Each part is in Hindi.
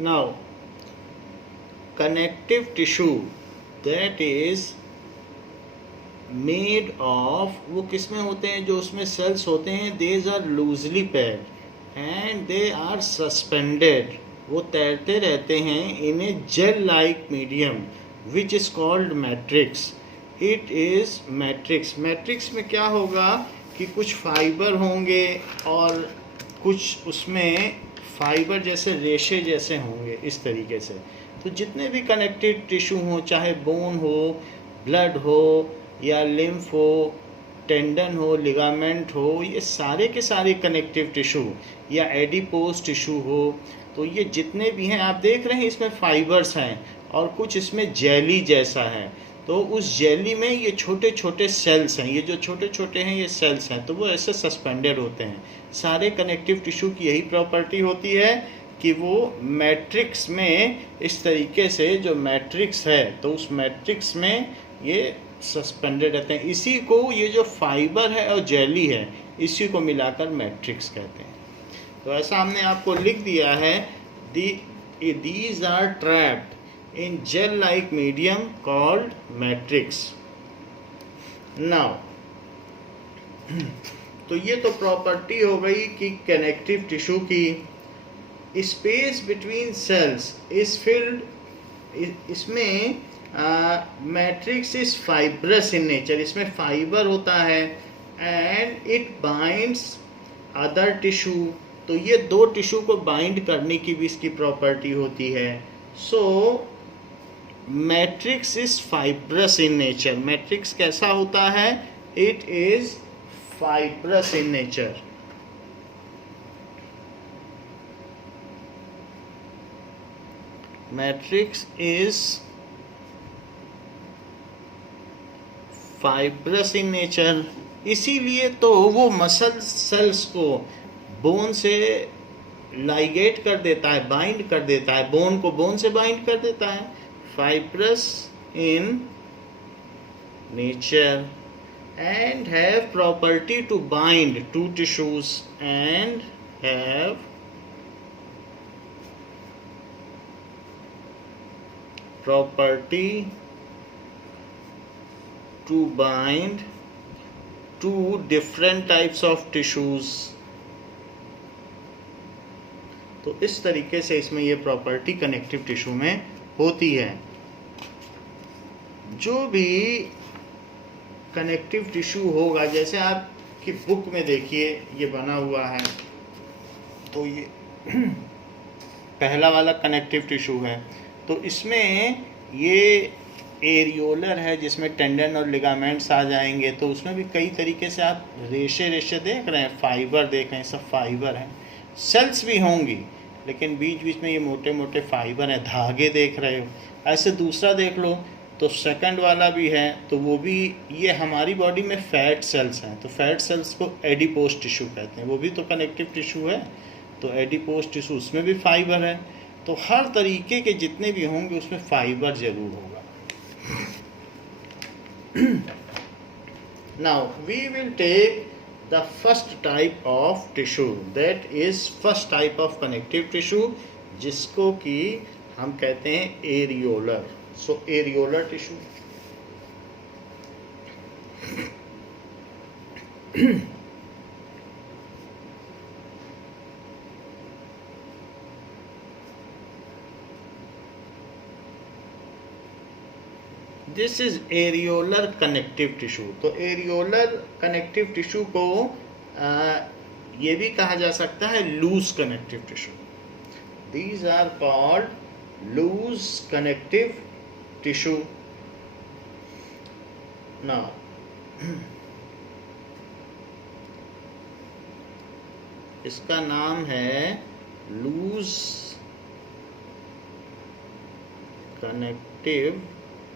Now, connective tissue that is made of, वो किसमें होते हैं, जो उसमें सेल्स होते हैं, these are loosely packed and they are suspended, वो तैरते रहते हैं in a gel like medium which is called matrix. It is matrix. matrix में क्या होगा कि कुछ फाइबर होंगे और कुछ उसमें फाइबर जैसे रेशे जैसे होंगे इस तरीके से. तो जितने भी कनेक्टिव टिश्यू हो, चाहे बोन हो, ब्लड हो या लिम्फ हो, टेंडन हो, लिगामेंट हो, ये सारे के सारे कनेक्टिव टिश्यू या एडिपोज टिश्यू हो, तो ये जितने भी हैं आप देख रहे हैं इसमें फाइबर्स हैं और कुछ इसमें जेली जैसा है. तो उस जेली में ये छोटे छोटे सेल्स हैं, ये जो छोटे छोटे हैं ये सेल्स हैं, तो वो ऐसे सस्पेंडेड होते हैं. सारे कनेक्टिव टिश्यू की यही प्रॉपर्टी होती है कि वो मैट्रिक्स में इस तरीके से, जो मैट्रिक्स है तो उस मैट्रिक्स में ये सस्पेंडेड रहते हैं. इसी को ये जो फाइबर है और जेली है इसी को मिलाकर मैट्रिक्स कहते हैं. तो ऐसा हमने आपको लिख दिया है, these are trapped in gel like medium called matrix. Now, तो ये तो प्रॉपर्टी हो गई कि कनेक्टिव टिश्यू की. Space between cells is filled, इसमें matrix is fibrous in nature, इसमें फाइबर होता है. And it binds other tissue, तो ये दो टिश्यू को बाइंड करने की भी इसकी प्रॉपर्टी होती है. So matrix is fibrous in nature. Matrix कैसा होता है? It is fibrous in nature. Matrix is fibrous in nature. इसीलिए तो वो मसल सेल्स को बोन से लाइगेट कर देता है, बाइंड कर देता है, बोन को बोन से बाइंड कर देता है. Fibrous in nature and have property to bind two tissues and have property to bind two different types of tissues. तो इस तरीके से इसमें ये प्रॉपर्टी कनेक्टिव टिश्यू में होती है. जो भी कनेक्टिव टिश्यू होगा, जैसे आपकी बुक में देखिए ये बना हुआ है, तो ये पहला वाला कनेक्टिव टिश्यू है. तो इसमें ये एरियोलर है जिसमें टेंडन और लिगामेंट्स आ जाएंगे. तो उसमें भी कई तरीके से आप रेशे रेशे देख रहे हैं, फाइबर देख रहे हैं, सब फाइबर हैं. सेल्स भी होंगी लेकिन बीच बीच में ये मोटे मोटे फाइबर हैं, धागे देख रहे हो. ऐसे दूसरा देख लो तो सेकंड वाला भी है, तो वो भी, ये हमारी बॉडी में फैट सेल्स हैं, तो फैट सेल्स को एडिपोज टिश्यू कहते हैं, वो भी तो कनेक्टिव टिश्यू है. तो एडिपोज टिश्यू, उसमें भी फाइबर है. तो हर तरीके के जितने भी होंगे उसमें फाइबर जरूर होगा. Now we will take the first type of tissue, that is first type of connective tissue, जिसको कि हम कहते हैं areolar. So areolar tissue. This is areolar connective tissue. तो areolar connective tissue को ये भी कहा जा सकता है loose connective tissue. These are called loose connective tissue. Now, इसका नाम है लूज कनेक्टिव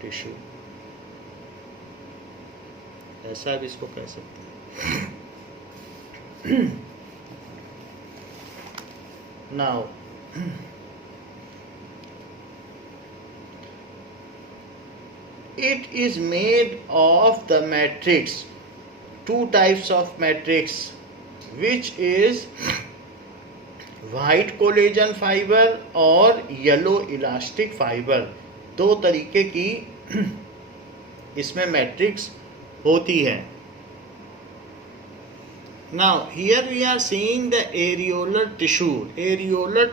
टिश्यू, ऐसा भी इसको कह सकते हैं. Now it is made of the matrix, two types of matrix, which is white collagen fibre और येलो इलास्टिक फाइबर, दो तरीके की इसमें मैट्रिक्स होती है। Now here we are seeing the areolar tissue. Areolar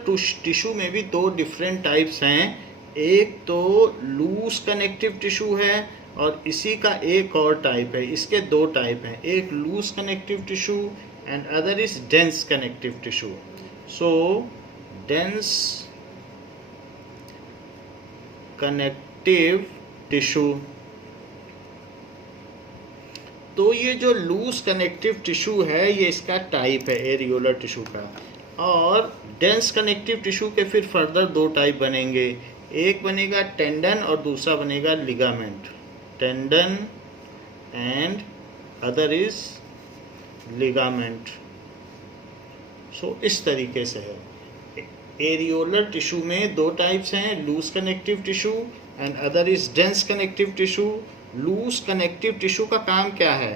tissue में भी दो डिफरेंट टाइप्स हैं। एक तो लूज कनेक्टिव टिश्यू है और इसी का एक और टाइप है। इसके दो टाइप हैं, एक loose connective tissue and other is dense connective tissue. So dense connective tissue, तो ये जो लूज कनेक्टिव टिश्यू है ये इसका टाइप है एरियोलर टिश्यू का। और डेंस कनेक्टिव टिश्यू के फिर फर्दर दो टाइप बनेंगे, एक बनेगा टेंडन और दूसरा बनेगा ligament. Tendon and other is ligament. So इस तरीके से है। एरियोलर टिश्यू में दो टाइप्स हैं, loose connective tissue and other is dense connective tissue. Loose connective tissue का काम क्या है?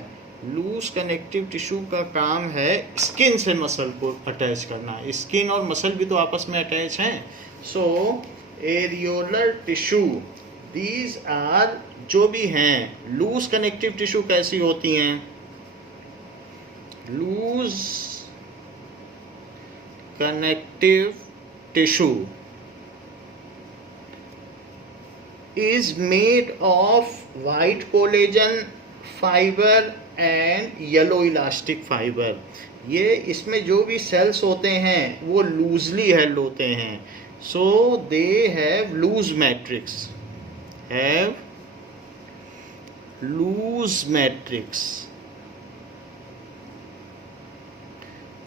लूज कनेक्टिव टिश्यू का काम है स्किन से मसल को अटैच करना। स्किन और मसल भी तो आपस में अटैच हैं। So areolar tissue, these are, जो भी हैं लूज कनेक्टिव टिश्यू कैसी होती हैं? Loose connective tissue is made of white collagen fiber and yellow elastic fiber. ये इसमें जो भी सेल्स होते हैं वो लूजली हेल्ड होते हैं। So they have loose matrix, have loose matrix.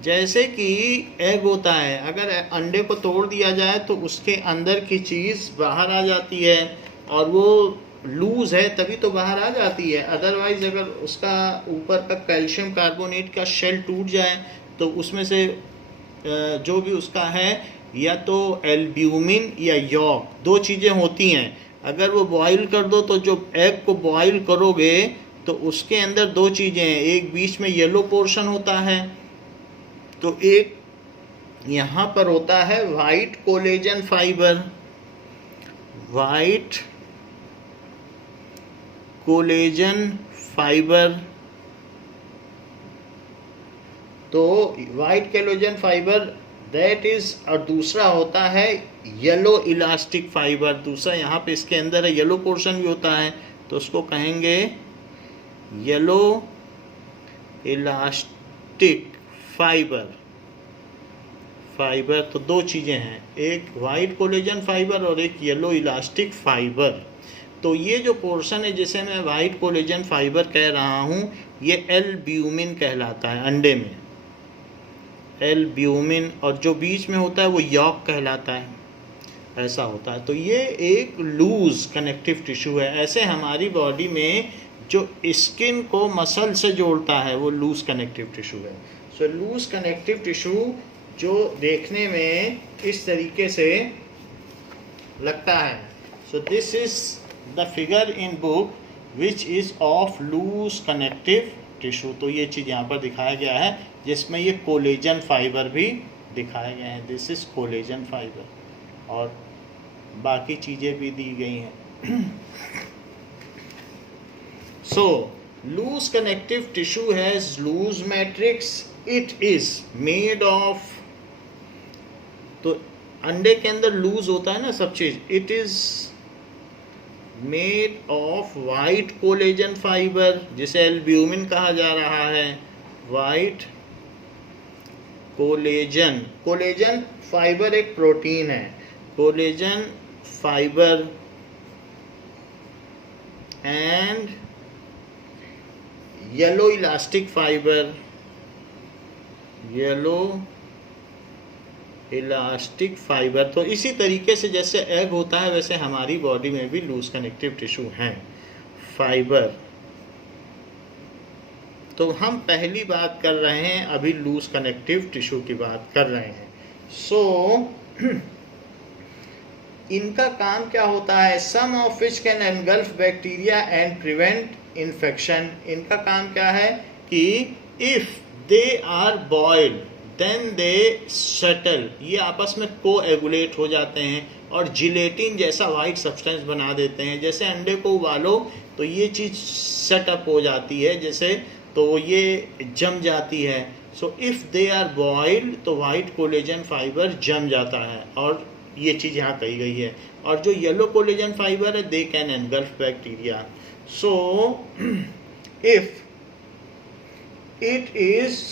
जैसे कि एग होता है, अगर अंडे को तोड़ दिया जाए तो उसके अंदर की चीज़ बाहर आ जाती है और वो लूज है तभी तो बाहर आ जाती है। अदरवाइज अगर उसका ऊपर का कैल्शियम कार्बोनेट का शेल टूट जाए तो उसमें से जो भी उसका है या तो एल्ब्यूमिन या यॉक, दो चीज़ें होती हैं। अगर वो बॉईल कर दो तो जो एग को बॉईल करोगे तो उसके अंदर दो चीज़ें हैं, एक बीच में येलो पोर्शन होता है तो एक यहाँ पर होता है white collagen fibre. White collagen fibre, तो white collagen fibre that is, और दूसरा होता है येलो इलास्टिक फाइबर। दूसरा यहाँ पे इसके अंदर है, येलो पोर्शन भी होता है तो उसको कहेंगे येलो इलास्टिक फाइबर। फाइबर तो दो चीज़ें हैं, एक वाइट कोलेजन फाइबर और एक येलो इलास्टिक फाइबर। तो ये जो पोर्शन है जिसे मैं वाइट कोलेजन फाइबर कह रहा हूँ ये एल्ब्यूमिन कहलाता है अंडे में, एल्ब्यूमिन। और जो बीच में होता है वो यॉक कहलाता है, ऐसा होता है। तो ये एक लूज कनेक्टिव टिश्यू है। ऐसे हमारी बॉडी में जो स्किन को मसल से जोड़ता है वो लूज कनेक्टिव टिश्यू है। सो लूज कनेक्टिव टिश्यू जो देखने में इस तरीके से लगता है। So this is the figure in book which is of loose connective tissue. तो ये चीज़ यहाँ पर दिखाया गया है जिसमें ये कोलेजन फाइबर भी दिखाए गए हैं। दिस इज कोलेजन फाइबर और बाकी चीज़ें भी दी गई हैं। So loose connective tissue has loose matrix. It is made of, तो अंडे के अंदर लूज होता है ना सब चीज। It is made of white collagen fibre जिसे एल्ब्यूमिन कहा जा रहा है। वाइट कोलेजन, कोलेजन फाइबर एक प्रोटीन है। Collagen fibre and yellow elastic fibre, yellow elastic fibre. तो इसी तरीके से जैसे एग होता है वैसे हमारी बॉडी में भी लूज कनेक्टिव टिश्यू हैं, फाइबर। तो हम पहली बात कर रहे हैं, अभी लूज कनेक्टिव टिश्यू की बात कर रहे हैं। सो इनका काम क्या होता है? Some of which can engulf bacteria and prevent infection. इनका काम क्या है कि if they are boiled, then they settle, ये आपस में कोएगुलेट हो जाते हैं और जिलेटिन जैसा वाइट सब्सटेंस बना देते हैं। जैसे अंडे को उबालो तो ये चीज़ सेटअप हो जाती है, जैसे तो ये जम जाती है। So if they are boiled तो वाइट कोलेजन फाइबर जम जाता है, और ये चीज़ यहाँ कही गई है। और जो येलो कोलेजन फाइबर है they can engulf bacteria. So if it is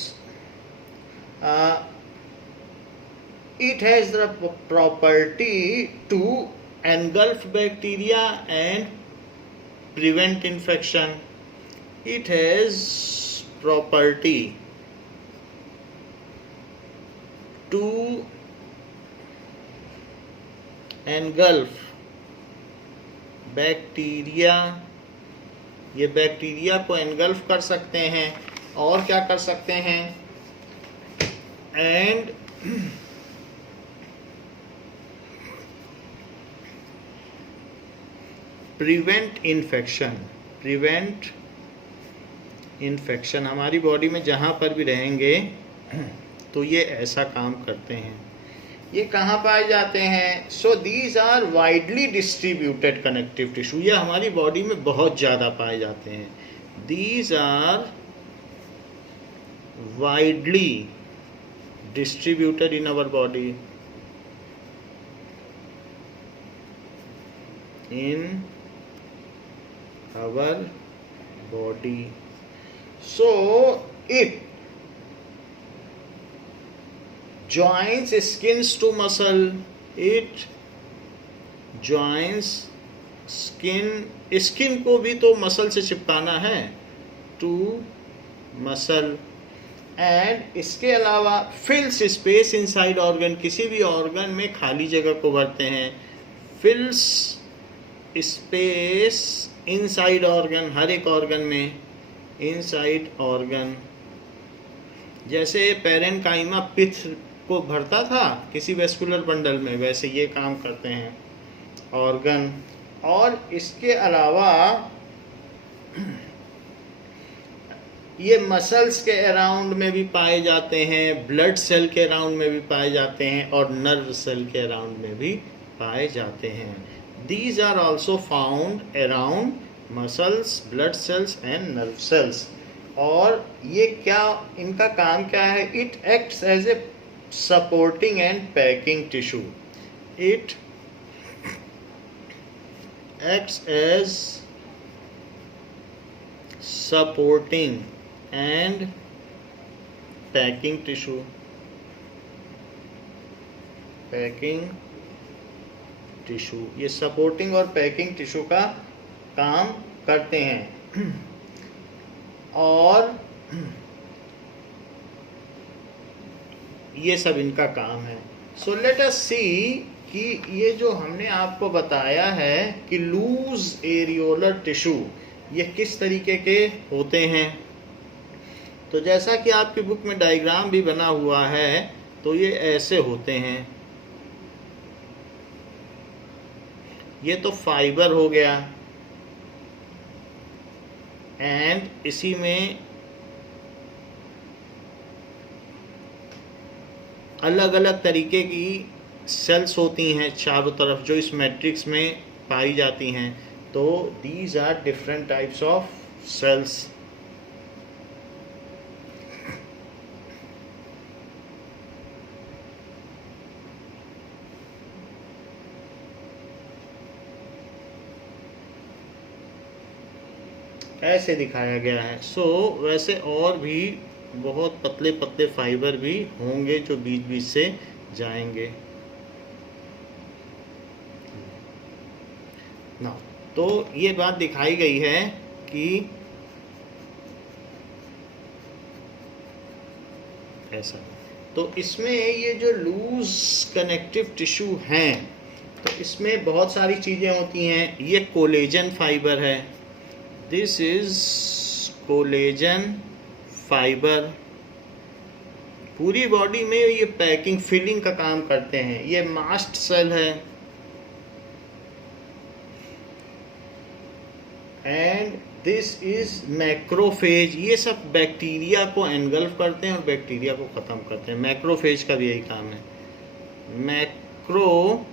it has the property to engulf bacteria and prevent infection. It has property to engulf bacteria, ये बैक्टीरिया को एनगल्फ कर सकते हैं। और क्या कर सकते हैं? And prevent infection. Prevent infection, हमारी बॉडी में जहाँ पर भी रहेंगे तो ये ऐसा काम करते हैं। ये कहाँ पाए जाते हैं? So these are widely distributed connective tissue, ये हमारी बॉडी में बहुत ज़्यादा पाए जाते हैं। These are widely distributed in our body, in our body. So it joins skins to muscle. It joins skin को भी तो मसल से चिपकाना है, to muscle। एंड इसके अलावा फिल्स स्पेस इनसाइड ऑर्गन, किसी भी ऑर्गन में खाली जगह को भरते हैं। फिल्स स्पेस इनसाइड ऑर्गन, हर एक ऑर्गन में इनसाइड ऑर्गन। जैसे पैरेन्काइमा पित्त को भरता था किसी वेस्कुलर बंडल में, वैसे ये काम करते हैं ऑर्गन। और इसके अलावा ये मसल्स के अराउंड में भी पाए जाते हैं, ब्लड सेल के अराउंड में भी पाए जाते हैं, और नर्व सेल के अराउंड में भी पाए जाते हैं। These are also found around muscles, blood cells and nerve cells. और ये क्या, इनका काम क्या है? It acts as a supporting and packing tissue. It acts as supporting and packing tissue. Packing tissue, ये सपोर्टिंग और पैकिंग टिश्यू का काम करते हैं। और ये सब इनका काम है। सो लेट अस सी कि ये जो हमने आपको बताया है कि लूज एरियोलर टिश्यू ये किस तरीके के होते हैं। तो जैसा कि आपकी बुक में डायग्राम भी बना हुआ है, तो ये ऐसे होते हैं। ये तो फाइबर हो गया, एंड इसी में अलग अलग तरीके की सेल्स होती हैं चारों तरफ, जो इस मैट्रिक्स में पाई जाती हैं। तो these are different types of cells. ऐसे दिखाया गया है। सो वैसे और भी बहुत पतले पतले फाइबर भी होंगे जो बीच बीच से जाएंगे ना। तो ये बात दिखाई गई है कि ऐसा, तो इसमें ये जो लूज कनेक्टिव टिश्यू हैं, तो इसमें बहुत सारी चीज़ें होती हैं। ये कोलेजन फाइबर है, दिस इज कोलेजन फाइबर। पूरी बॉडी में ये पैकिंग फिलिंग का काम करते हैं। ये मास्ट सेल है, एंड दिस इज मैक्रोफेज। ये सब बैक्टीरिया को एनगल्फ करते हैं और बैक्टीरिया को ख़त्म करते हैं। मैक्रोफेज का भी यही काम है। मैक्रोफेज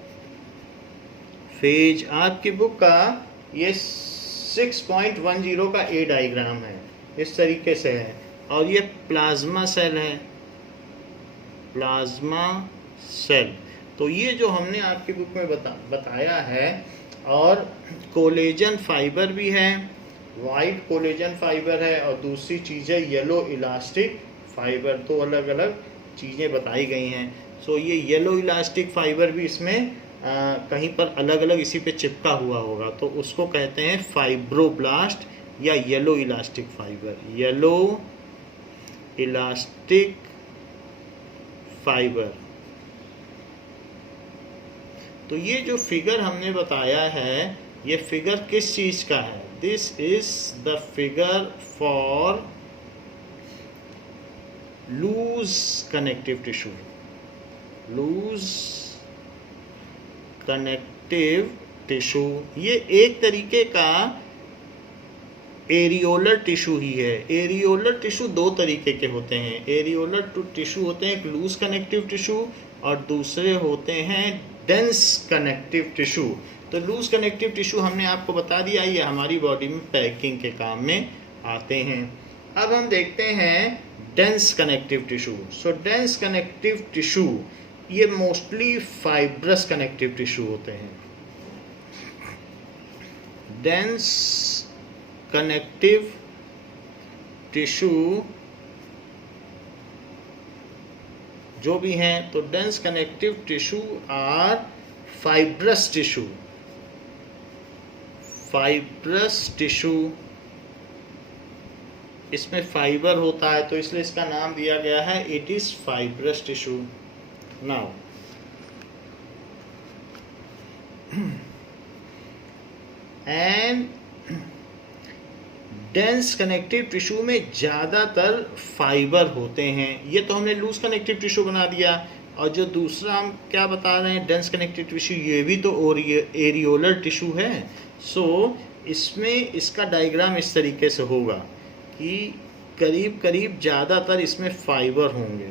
आपकी बुक का ये 6.10 का ए डायग्राम है, इस तरीके से है। और ये प्लाज्मा सेल है, प्लाज्मा सेल। तो ये जो हमने आपकी बुक में बताया है, और कोलेजन फाइबर भी है, वाइट कोलेजन फाइबर है, और दूसरी चीज़ है येलो इलास्टिक फाइबर। तो अलग अलग चीज़ें बताई गई हैं। सो ये येलो इलास्टिक फाइबर भी इसमें कहीं पर अलग अलग इसी पे चिपका हुआ होगा, तो उसको कहते हैं फाइब्रोब्लास्ट या yellow elastic fibre. Yellow elastic fibre. तो ये जो फिगर हमने बताया है, ये फिगर किस चीज़ का है? This is the figure for loose connective tissue. Loose connective tissue ये एक तरीके का एरियोलर टिश्यू ही है। एरियोलर टिश्यू दो तरीके के होते हैं। एरियोलर टिश्यू होते हैं एक लूज कनेक्टिव टिश्यू, और दूसरे होते हैं डेंस कनेक्टिव टिश्यू। तो लूज कनेक्टिव टिश्यू हमने आपको बता दिया, ये हमारी बॉडी में पैकिंग के काम में आते हैं। अब हम देखते हैं dense connective tissue. So dense connective tissue ये मोस्टली फाइब्रस कनेक्टिव टिश्यू होते हैं। डेंस कनेक्टिव टिश्यू जो भी हैं, तो dense connective tissue are fibrous tissue. Fibrous tissue, इसमें फाइबर होता है, तो इसलिए इसका नाम दिया गया है, it is fibrous tissue. Now and dense connective tissue में ज़्यादातर फाइबर होते हैं। ये तो हमने लूज कनेक्टिव टिश्यू बना दिया। और जो दूसरा हम क्या बता रहे हैं, डेंस कनेक्टिव टिश्यू, ये भी तो एरियोलर टिश्यू है। सो इसमें इसका डायग्राम इस तरीके से होगा कि करीब करीब ज़्यादातर इसमें फाइबर होंगे।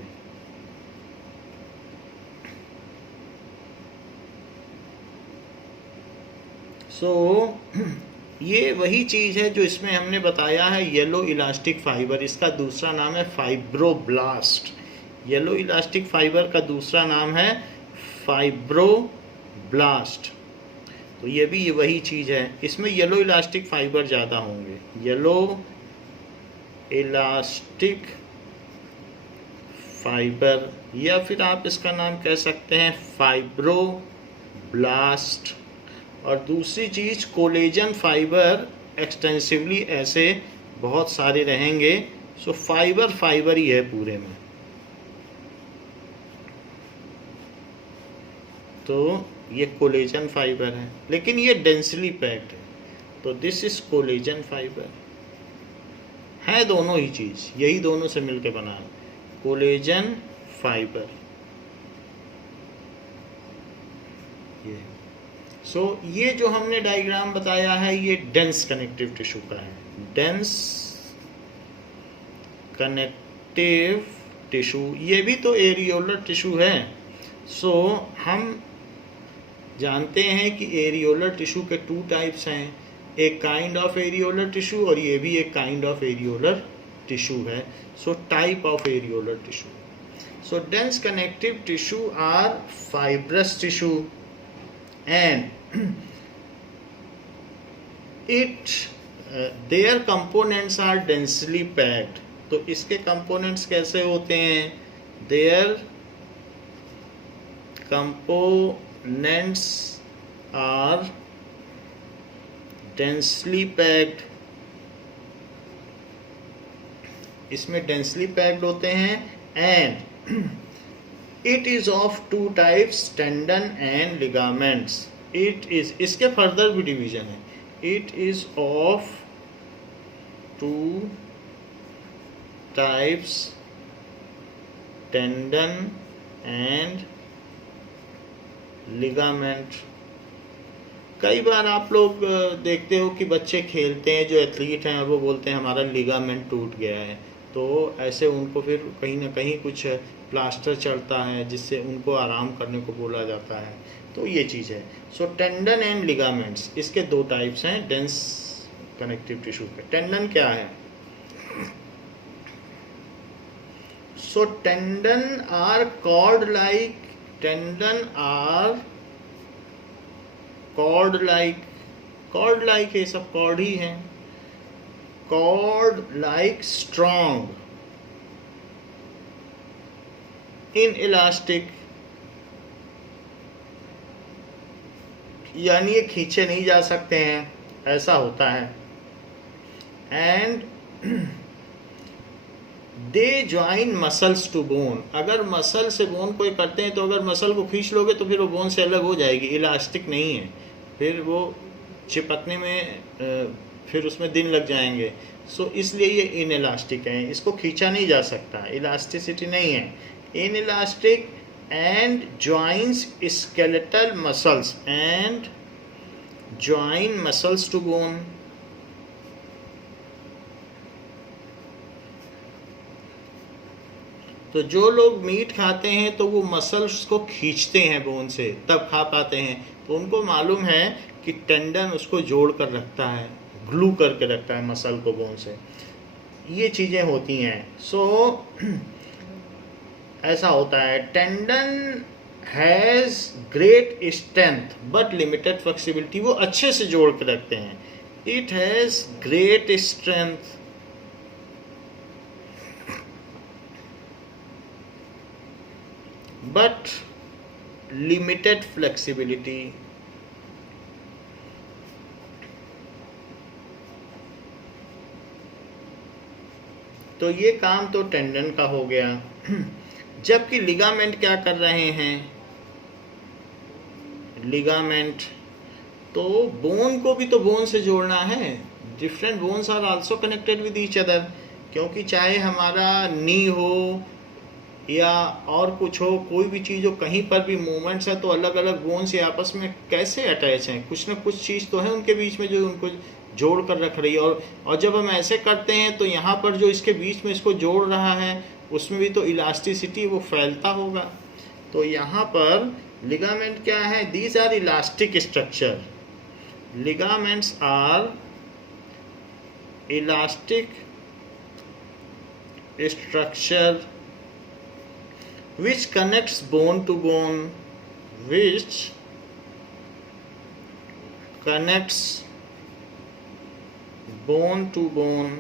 सो ये वही चीज़ है जो इसमें हमने बताया है, येलो इलास्टिक फाइबर। इसका दूसरा नाम है फाइब्रोब्लास्ट। येलो इलास्टिक फाइबर का दूसरा नाम है फाइब्रोब्लास्ट। तो ये भी ये वही चीज़ है, इसमें येलो इलास्टिक फाइबर ज़्यादा होंगे। येलो इलास्टिक फाइबर, या फिर आप इसका नाम कह सकते हैं फाइब्रोब्लास्ट। और दूसरी चीज़ कोलेजन फाइबर एक्सटेंसिवली ऐसे बहुत सारे रहेंगे। सो फाइबर फाइबर ही है पूरे में। तो ये कोलेजन फाइबर है, लेकिन ये डेंसली पैक्ड है, तो दिस इज कोलेजन फाइबर। है दोनों ही चीज़, यही दोनों से मिलके बना है कोलेजन फाइबर। ये सो ये जो हमने डायग्राम बताया है, ये डेंस कनेक्टिव टिश्यू का है। डेंस कनेक्टिव टिश्यू, ये भी तो एरियोलर टिश्यू है। सो हम जानते हैं कि एरियोलर टिश्यू के टू टाइप्स हैं, एक काइंड ऑफ एरियोलर टिश्यू और ये भी एक काइंड ऑफ एरियोलर टिश्यू है। So type of areolar tissue. So dense connective tissue are fibrous tissue and their components are densely packed। तो इसके components कैसे होते हैं? their components are densely packed। इसमें densely packed होते हैं and It is of two types, tendon and ligaments। It is, इसके फर्दर भी डिवीजन है। It is of two types, tendon and ligament। कई बार आप लोग देखते हो कि बच्चे खेलते हैं जो एथलीट हैं और वो बोलते हैं हमारा लिगामेंट टूट गया है, तो ऐसे उनको फिर कहीं ना कहीं कुछ प्लास्टर चढ़ता है जिससे उनको आराम करने को बोला जाता है। तो ये चीज़ है। सो टेंडन एंड लिगामेंट्स, इसके दो टाइप्स हैं डेंस कनेक्टिव टिश्यू के। टेंडन क्या है? So tendon are cord like, tendon are cord like ये सब कॉर्ड ही हैं। Cord like strong in elastic, यानी ये खींचे नहीं जा सकते हैं, ऐसा होता है। And they join muscles to bone, अगर मसल से बोन को करते हैं तो अगर मसल को खींच लोगे तो फिर वो बोन से अलग हो जाएगी, इलास्टिक नहीं है, फिर वो चिपकने में फिर उसमें दिन लग जाएंगे। सो इसलिए ये इन इलास्टिक है, इसको खींचा नहीं जा सकता, इलास्टिसिटी नहीं है। Inelastic and joins skeletal muscles and join muscles to bone. तो जो लोग मीट खाते हैं तो वो मसल्स को खींचते हैं बोन से, तब खा पाते हैं। तो उनको मालूम है कि टेंडन उसको जोड़ कर रखता है, ग्लू करके रखता है मसल को बोन से। ये चीज़ें होती हैं। सो ऐसा होता है। Tendon has great strength but limited flexibility, वो अच्छे से जोड़ के रखते हैं। It has great strength but limited flexibility। तो ये काम तो टेंडन का हो गया। जबकि लिगामेंट क्या कर रहे हैं? लिगामेंट तो बोन को भी तो बोन से जोड़ना है। Different bones are also connected with each other, क्योंकि चाहे हमारा नी हो या और कुछ हो, कोई भी चीज़ हो, कहीं पर भी मूवमेंट्स है तो अलग अलग बोन्स ये आपस में कैसे अटैच हैं, कुछ ना कुछ चीज़ तो है उनके बीच में जो उनको जोड़ कर रख रही है। और जब हम ऐसे करते हैं तो यहाँ पर जो इसके बीच में इसको जोड़ रहा है उसमें भी तो इलास्टिसिटी वो फैलता होगा। तो यहाँ पर लिगामेंट क्या है? These are elastic structure. Ligaments are elastic structure which connects bone to bone, which connects bone to bone,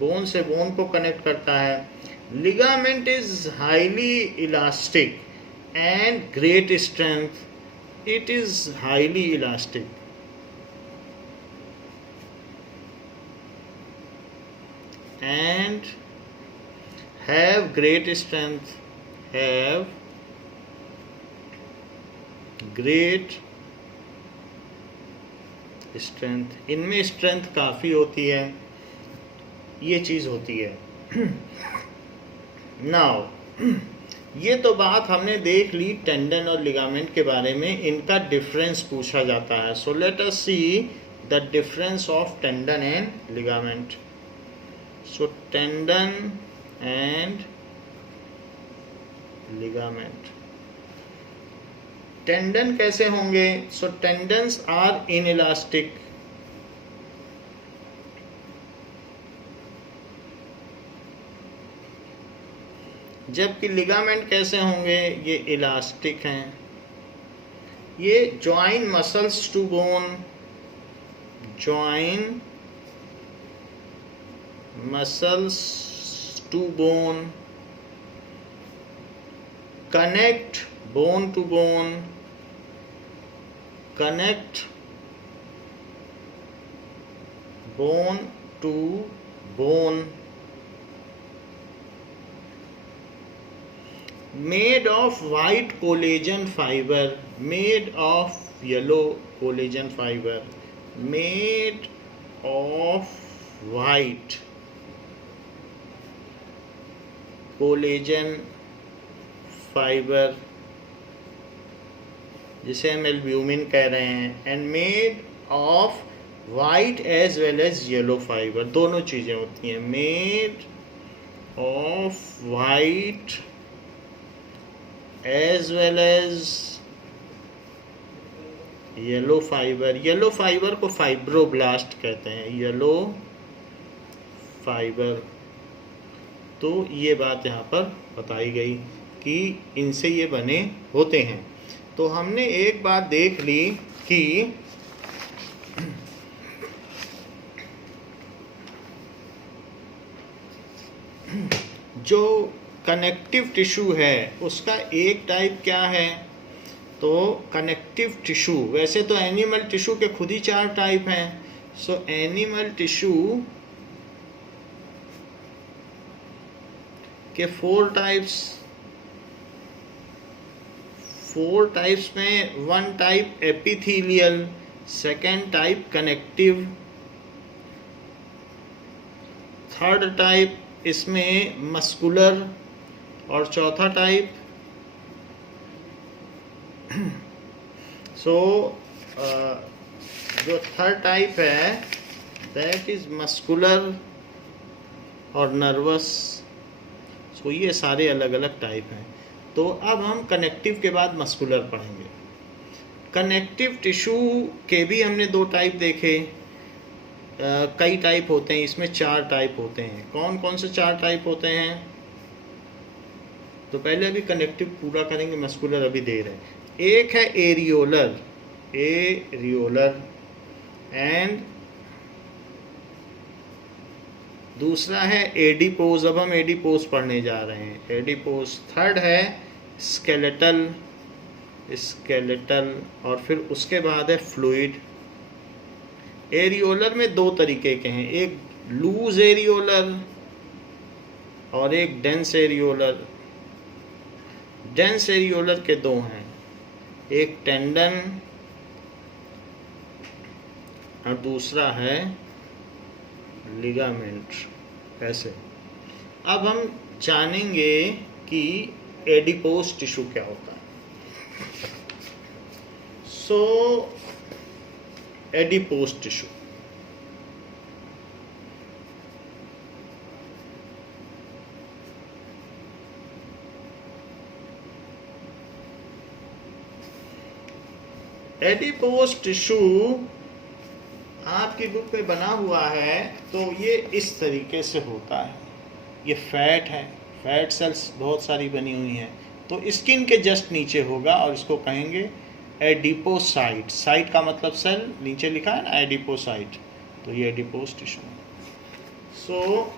bone से bone को connect करता है। ligament is highly elastic and great strength, it is highly elastic and have great strength, have great strength, इनमें स्ट्रेंथ काफ़ी होती है, ये चीज़ होती है। नाउ ये तो बात हमने देख ली टेंडन और लिगामेंट के बारे में, इनका डिफरेंस पूछा जाता है। So let us see the difference of tendon and ligament. So tendon and ligament, tendon कैसे होंगे? सो टेंडन्स आर इनइलास्टिक, जबकि लिगामेंट कैसे होंगे? ये इलास्टिक हैं। ये join muscles to bone, join muscles to bone, connect bone to bone, connect bone to bone, made of white collagen fiber, made of yellow collagen fiber, made of white collagen fibre, जिसे हम एल्ब्यूमिन कह रहे हैं, and made of white as well as yellow fibre, दोनों चीज़ें होती हैं, made of white as well as yellow fibre. Yellow fibre को फाइब्रोब्लास्ट कहते हैं, येलो फाइबर। तो ये बात यहाँ पर बताई गई कि इनसे ये बने होते हैं। तो हमने एक बात देख ली कि जो कनेक्टिव टिश्यू है उसका एक टाइप क्या है, तो कनेक्टिव टिश्यू, वैसे तो एनिमल टिश्यू के खुद ही 4 टाइप हैं। सो एनिमल टिश्यू के 4 टाइप्स में 1 type epithelial, second type connective, third type इसमें मस्कुलर, और चौथा टाइप जो थर्ड टाइप है दैट इज मस्कुलर और नर्वस। सो ये सारे अलग अलग टाइप हैं। तो अब हम कनेक्टिव के बाद मस्कुलर पढ़ेंगे। कनेक्टिव टिश्यू के भी हमने 2 टाइप देखे। कई टाइप होते हैं, इसमें 4 टाइप होते हैं। कौन कौन से 4 टाइप होते हैं, तो पहले अभी कनेक्टिव पूरा करेंगे, मस्कुलर अभी दे रहे हैं। एक है एरियोलर, एंड दूसरा है एडिपोज। अब हम एडिपोज पढ़ने जा रहे हैं, एडिपोज। थर्ड है स्केलेटल, और फिर उसके बाद है फ्लूइड। एरियोलर में 2 तरीके के हैं, एक लूज एरियोलर और एक डेंस एरियोलर। डेंस एरियोलर के 2 हैं, एक टेंडन और दूसरा है लिगामेंट। ऐसे अब हम जानेंगे कि एडिपोज टिश्यू क्या होता है। सो एडिपोज टिश्यू, एडिपोज टिश्यू आपकी बुक में बना हुआ है, तो ये इस तरीके से होता है। ये फैट है, फैट सेल्स बहुत सारी बनी हुई हैं, तो स्किन के जस्ट नीचे होगा और इसको कहेंगे एडिपोसाइट। साइट का मतलब सेल, नीचे लिखा है ना एडिपोसाइट, तो ये एडिपोज टिश्यू है। सो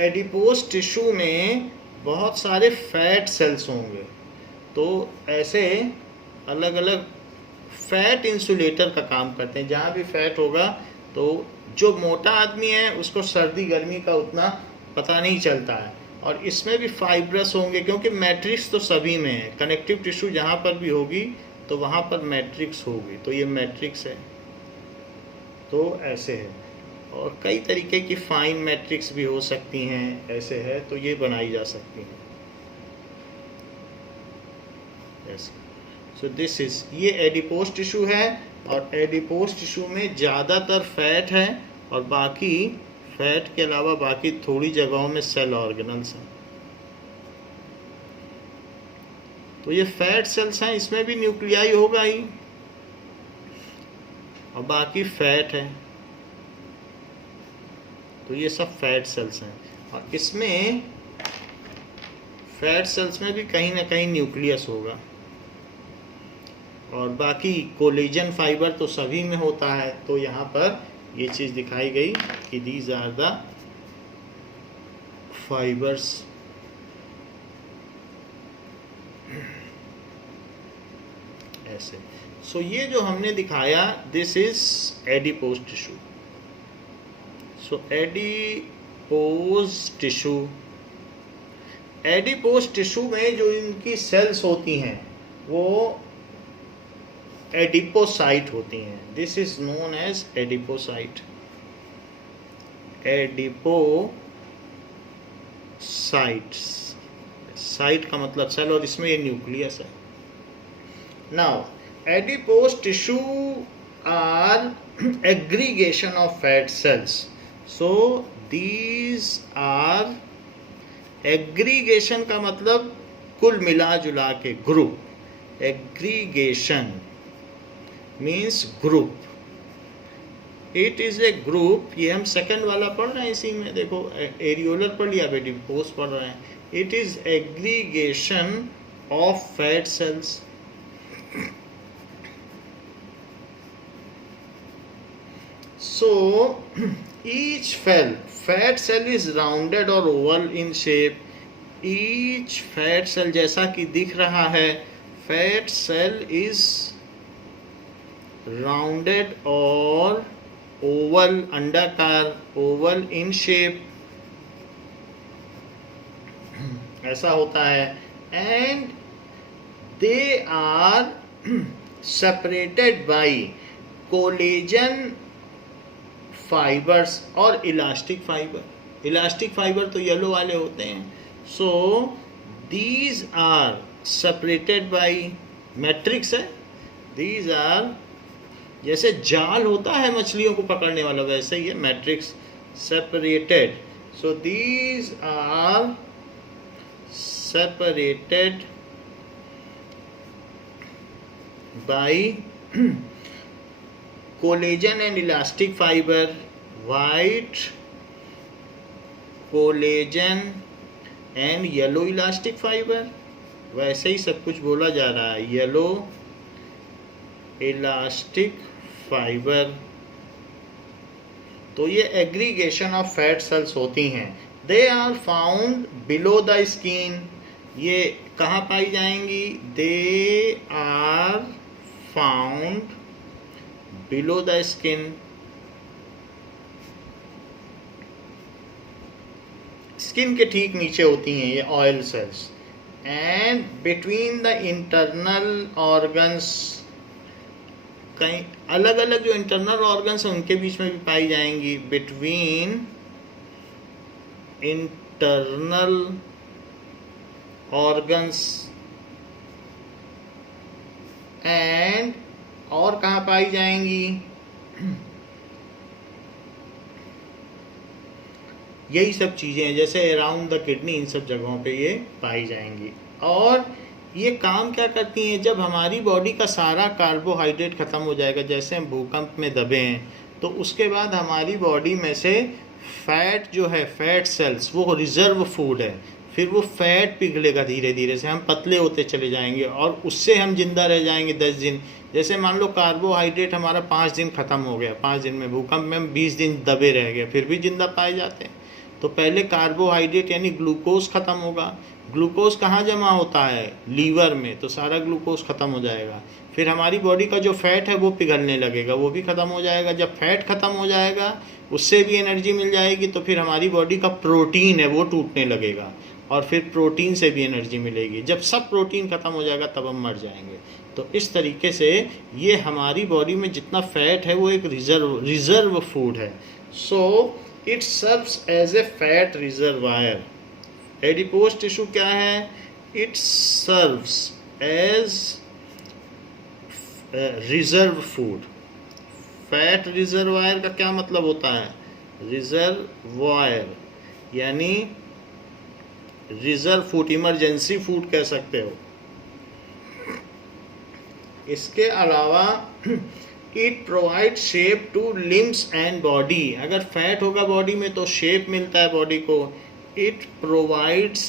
एडिपोज टिश्यू में बहुत सारे फैट सेल्स होंगे, तो ऐसे अलग अलग फैट इंसुलेटर का काम करते हैं। जहाँ भी फैट होगा तो जो मोटा आदमी है उसको सर्दी गर्मी का उतना पता नहीं चलता है, और इसमें भी फाइब्रस होंगे क्योंकि मैट्रिक्स तो सभी में है। कनेक्टिव टिश्यू जहाँ पर भी होगी तो वहाँ पर मैट्रिक्स होगी, तो ये मैट्रिक्स है, तो ऐसे है। और कई तरीके की फाइन मैट्रिक्स भी हो सकती हैं, ऐसे है, तो ये बनाई जा सकती हैं। सो दिस इज, ये एडिपोज टिश्यू है, और एडिपोज टिश्यू में ज़्यादातर फैट है और बाकी फैट के अलावा बाकी थोड़ी जगहों में सेल ऑर्गेनल्स हैं। तो ये फैट सेल्स हैं, इसमें भी न्यूक्लियाई होगा ही, और बाकी फैट है, तो ये सब फैट सेल्स हैं। और इसमें फैट सेल्स में भी कहीं ना कहीं न्यूक्लियस होगा, और बाकी कोलेजन फाइबर तो सभी में होता है। तो यहाँ पर ये चीज़ दिखाई गई कि दीज आर द फाइबर्स। ऐसे। सो ये जो हमने दिखाया, this is adipose tissue. So adipose tissue, adipose tissue में जो इनकी सेल्स होती हैं वो एडिपोसाइट होती हैं। This is known as adipocyte, adipocytes. Cyte का मतलब सेल, और इसमें ये न्यूक्लियस है। Now adipose tissue are aggregation of fat cells, so these are aggregation का मतलब कुल मिला जुला के group, aggregation means group, it is a group. ये हम सेकंड वाला पढ़ रहे हैं, इसी में देखो एरियोलर पढ़ लिया, एडिपोज पढ़ रहे हैं। It is aggregation of fat sales. So each fat cell is rounded or oval in shape. Each fat cell, जैसा कि दिख रहा है, fat cell is rounded or oval, अंडाकार, oval in shape, ऐसा होता है। And they are separated by collagen fibres और इलास्टिक फाइबर। इलास्टिक फाइबर तो येलो वाले होते हैं। So these are separated by matrix है। दीज आर, जैसे जाल होता है मछलियों को पकड़ने वाला, वैसे ही है matrix, separated. So these are separated by collagen and elastic fiber, white collagen and yellow elastic fiber, वैसे ही सब कुछ बोला जा रहा है, येलो इलास्टिक फाइबर। तो ये एग्रीगेशन ऑफ फैट सेल्स होती हैं। They are found below the skin, ये कहाँ पाई जाएंगी? They are found below the skin, skin के ठीक नीचे होती हैं ये oil cells. And between the internal organs, कहीं अलग अलग जो इंटरनल ऑर्गन्स हैं उनके बीच में भी पाई जाएंगी। बिटवीन इंटरनल ऑर्गन्स एंड, और कहाँ पाई जाएंगी? यही सब चीज़ें हैं, जैसे अराउंड द किडनी, इन सब जगहों पे ये पाई जाएंगी। और ये काम क्या करती हैं? जब हमारी बॉडी का सारा कार्बोहाइड्रेट ख़त्म हो जाएगा, जैसे हम भूकंप में दबे हैं, तो उसके बाद हमारी बॉडी में से फैट जो है, फैट सेल्स, वो रिजर्व फूड है, फिर वो फैट पिघलेगा धीरे धीरे से, हम पतले होते चले जाएंगे और उससे हम जिंदा रह जाएंगे 10 दिन। जैसे मान लो कार्बोहाइड्रेट हमारा 5 दिन ख़त्म हो गया, 5 दिन में, भूकंप में हम 20 दिन दबे रह गए, फिर भी जिंदा पाए जाते हैं। तो पहले कार्बोहाइड्रेट यानी ग्लूकोज ख़त्म होगा। ग्लूकोज कहाँ जमा होता है? लीवर में, तो सारा ग्लूकोज ख़त्म हो जाएगा। फिर हमारी बॉडी का जो फैट है वो पिघलने लगेगा, वो भी ख़त्म हो जाएगा। जब फैट ख़त्म हो जाएगा, उससे भी एनर्जी मिल जाएगी, तो फिर हमारी बॉडी का प्रोटीन है वो टूटने लगेगा, और फिर प्रोटीन से भी एनर्जी मिलेगी। जब सब प्रोटीन ख़त्म हो जाएगा तब हम मर जाएंगे। तो इस तरीके से ये हमारी बॉडी में जितना फैट है वो एक रिजर्व फूड है। So it serves as a fat reservoir. Adipose tissue क्या है? It serves as reserve food. Fat reservoir का क्या मतलब होता है? रिजर्वायर यानी रिजर्व फूड, इमरजेंसी फूड कह सकते हो। इसके अलावा it provide shape to limbs and body. अगर फैट होगा बॉडी में तो शेप मिलता है बॉडी को। It provides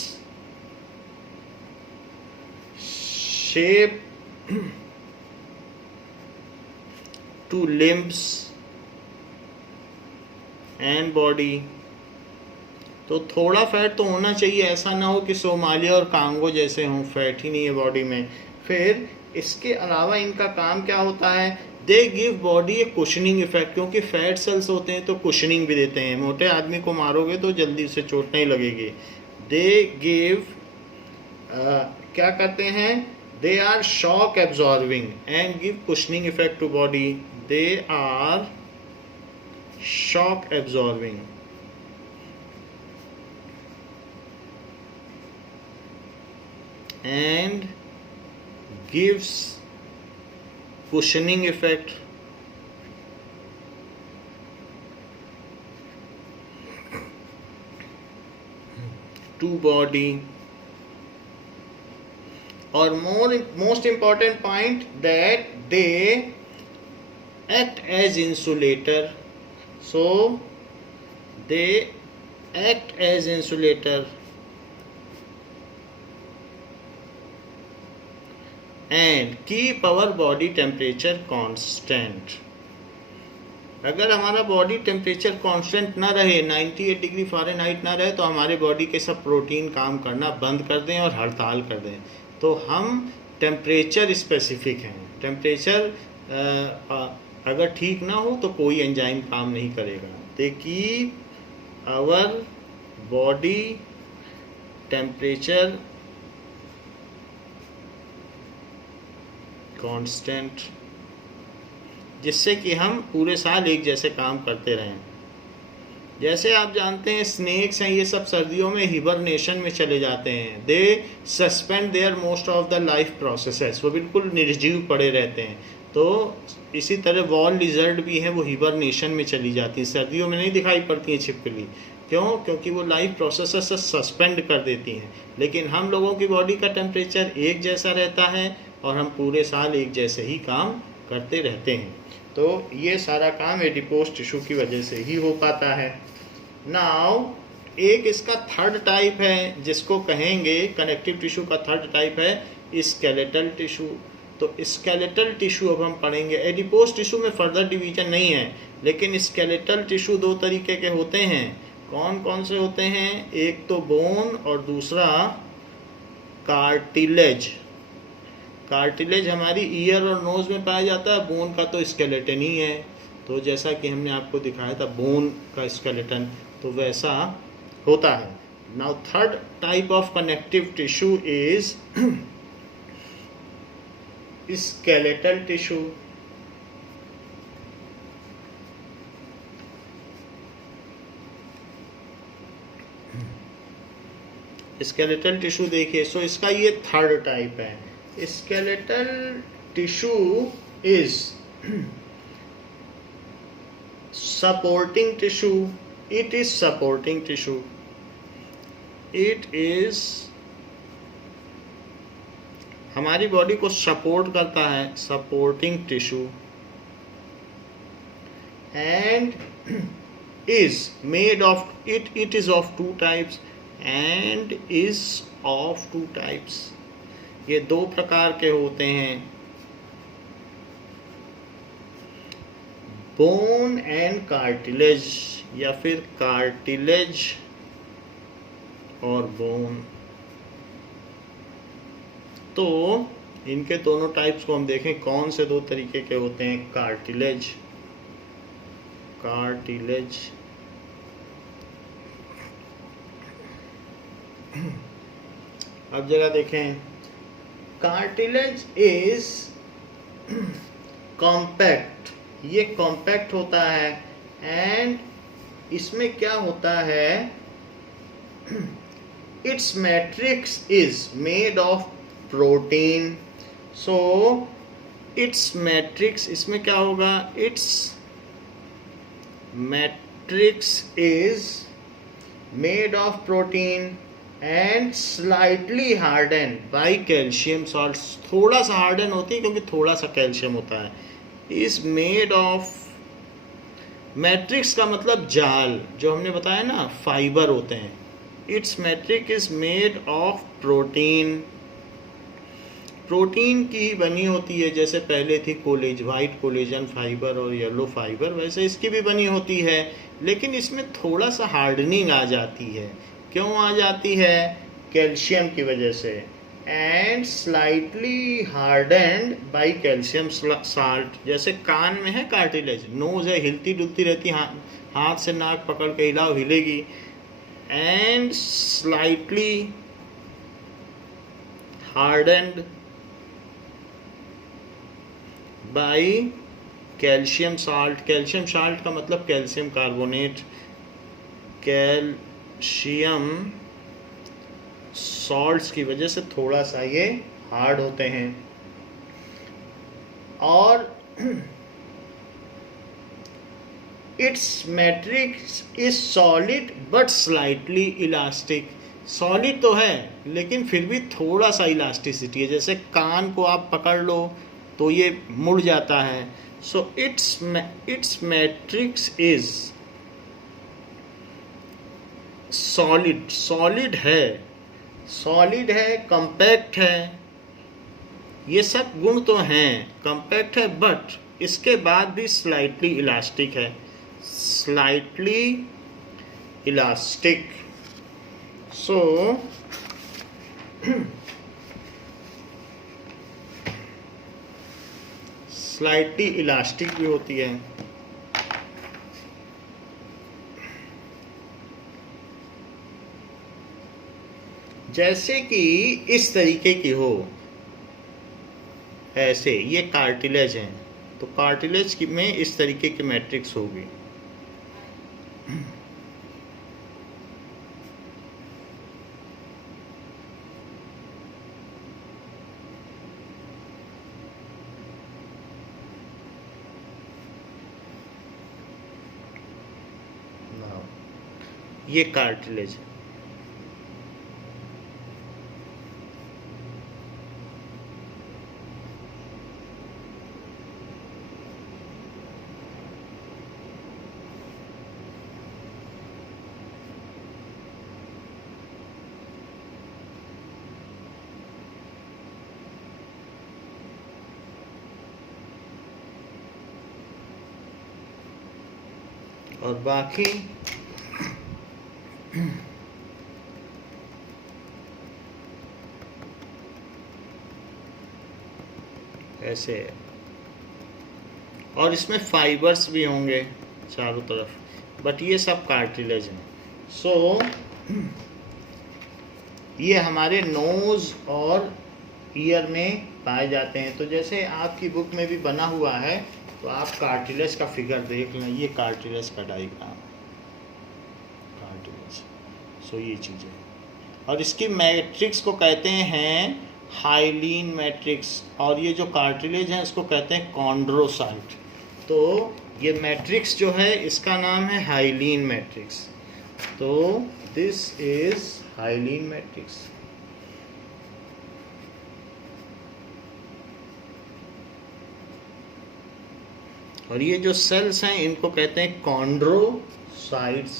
shape to limbs and body. तो थोड़ा फैट तो होना चाहिए, ऐसा ना हो कि सोमालिया और कांगो जैसे हों, फैट ही नहीं है बॉडी में। फिर इसके अलावा इनका काम क्या होता है? They give body A cushioning effect, क्योंकि फैट सेल्स होते हैं तो कुशनिंग भी देते हैं। मोटे आदमी को मारोगे तो जल्दी से चोट नहीं लगेगी। दे गिव क्या करते हैं? They are shock absorbing and give cushioning effect to body. They are shock absorbing and gives cushioning effect to body. Or most important point, that they act as insulator. So they act as insulator and keep our body temperature constant. अगर हमारा बॉडी टेम्परेचर कांस्टेंट ना रहे, 98 डिग्री फ़ारेनहाइट ना रहे, तो हमारे बॉडी के सब प्रोटीन काम करना बंद कर दें और हड़ताल कर दें. तो हम टेम्परेचर स्पेसिफिक हैं. टेम्परेचर अगर ठीक ना हो तो कोई एंजाइम काम नहीं करेगा. They keep our body temperature constant, जिससे कि हम पूरे साल एक जैसे काम करते रहें. जैसे आप जानते हैं स्नेक्स हैं, ये सब सर्दियों में हिबरनेशन में चले जाते हैं. They suspend their most of the life processes. वो बिल्कुल निर्जीव पड़े रहते हैं. तो इसी तरह वॉल लिजर्ड भी हैं, वो हिबरनेशन में चली जाती हैं. सर्दियों में नहीं दिखाई पड़ती हैं छिपकली. क्यों? क्योंकि वो लाइफ प्रोसेसेस सस्पेंड कर देती हैं. लेकिन हम लोगों की बॉडी का टेम्परेचर एक जैसा रहता है और हम पूरे साल एक जैसे ही काम करते रहते हैं. तो ये सारा काम एडिपोज टिश्यू की वजह से ही हो पाता है. नाउ एक इसका थर्ड टाइप है जिसको कहेंगे कनेक्टिव टिश्यू का थर्ड टाइप है स्केलेटल टिश्यू. तो स्केलेटल टिश्यू अब हम पढ़ेंगे. एडिपोज टिश्यू में फर्दर डिवीजन नहीं है, लेकिन स्केलेटल टिश्यू दो तरीके के होते हैं. कौन कौन से होते हैं? एक तो बोन और दूसरा कार्टिलेज. कार्टिलेज हमारी ईयर और नोज में पाया जाता है. बोन का तो स्केलेटन ही है. तो जैसा कि हमने आपको दिखाया था बोन का स्केलेटन, तो वैसा होता है. Now third type of connective tissue is skeletal tissue. Skeletal tissue देखिए, सो इसका ये थर्ड टाइप है. Skeletal tissue is supporting tissue. It is supporting tissue. It is हमारी बॉडी को सपोर्ट करता है. supporting tissue and is made of it is of two types and is of two types. ये दो प्रकार के होते हैं. बोन एंड कार्टिलेज, या फिर कार्टिलेज और बोन. तो इनके दोनों टाइप्स को हम देखें कौन से दो तरीके के होते हैं. कार्टिलेज, कार्टिलेज अब जरा देखें. Cartilage is compact. ये कॉम्पैक्ट होता है. एंड इसमें क्या होता है, its matrix is made of protein. So it's matrix, इसमें क्या होगा, it's matrix is made of protein and slightly harden by calcium salt. थोड़ा सा हार्डन होती है क्योंकि थोड़ा सा कैल्शियम होता है. इज मेड ऑफ, मैट्रिक्स का मतलब जाल, जो हमने बताया ना फाइबर होते हैं. Its matrix is made of protein. Protein की बनी होती है. जैसे पहले थी कोलेज, वाइट कोलेजन फाइबर और येलो फाइबर, वैसे इसकी भी बनी होती है. लेकिन इसमें थोड़ा सा हार्डनिंग आ जाती है. क्यों आ जाती है? कैल्शियम की वजह से. And slightly hardened by calcium salt. जैसे कान में है कार्टिलेज, नोज है हिलती डुलती रहती, हाथ से नाक पकड़ के हिलाओ हिलेगी. And slightly hardened by calcium salt. Calcium salt का मतलब कैल्शियम कार्बोनेट. कैल्शियम सॉल्ट्स की वजह से थोड़ा सा ये हार्ड होते हैं। और it's matrix is solid but slightly elastic. Solid तो है लेकिन फिर भी थोड़ा सा इलास्टिसिटी है, जैसे कान को आप पकड़ लो तो ये मुड़ जाता है। So it's matrix is solid, solid है, कंपैक्ट है, ये सब गुण तो हैं, कंपैक्ट है बट इसके बाद भी स्लाइटली इलास्टिक है, स्लाइटली इलास्टिक। सो स्लाइटली इलास्टिक भी होती है। जैसे कि इस तरीके की हो, ऐसे ये कार्टिलेज हैं, तो कार्टिलेज में इस तरीके की मैट्रिक्स होगी। ये कार्टिलेज है। और बाकी ऐसे है। और इसमें फाइबर्स भी होंगे चारों तरफ, बट ये सब कार्टिलेज हैं। सो ये हमारे नोज और ईयर में पाए जाते हैं। तो जैसे आपकी बुक में भी बना हुआ है, तो आप कार्टिलेज का फिगर देख लें, ये कार्टिलेज का डायग्राम, कार्टिलेज। सो ये चीज़ें, और इसकी मैट्रिक्स को कहते हैं हाइलीन मैट्रिक्स, और ये जो कार्टिलेज है इसको कहते हैं कॉन्ड्रोसाइट। तो ये मैट्रिक्स जो है इसका नाम है हाइलीन मैट्रिक्स। तो दिस इज हाइलीन मैट्रिक्स। और ये जो सेल्स हैं इनको कहते हैं chondrocytes.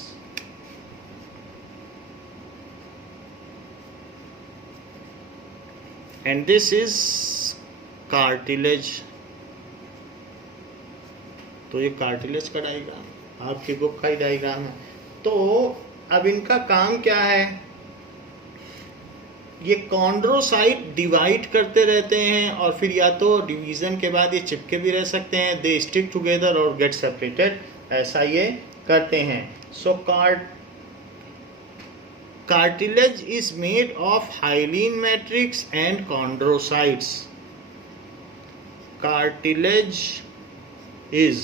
And this is cartilage. तो ये कार्टिलेज का डायग्राम आपकी बुक का ही डायग्राम है। तो अब इनका काम क्या है, ये कॉन्ड्रोसाइट डिवाइड करते रहते हैं और फिर या तो डिवीजन के बाद ये चिपके भी रह सकते हैं, दे स्टिक टुगेदर और गेट सेपरेटेड, ऐसा ये करते हैं। सो cartilage is made of hyaline matrix and chondrocytes. Cartilage is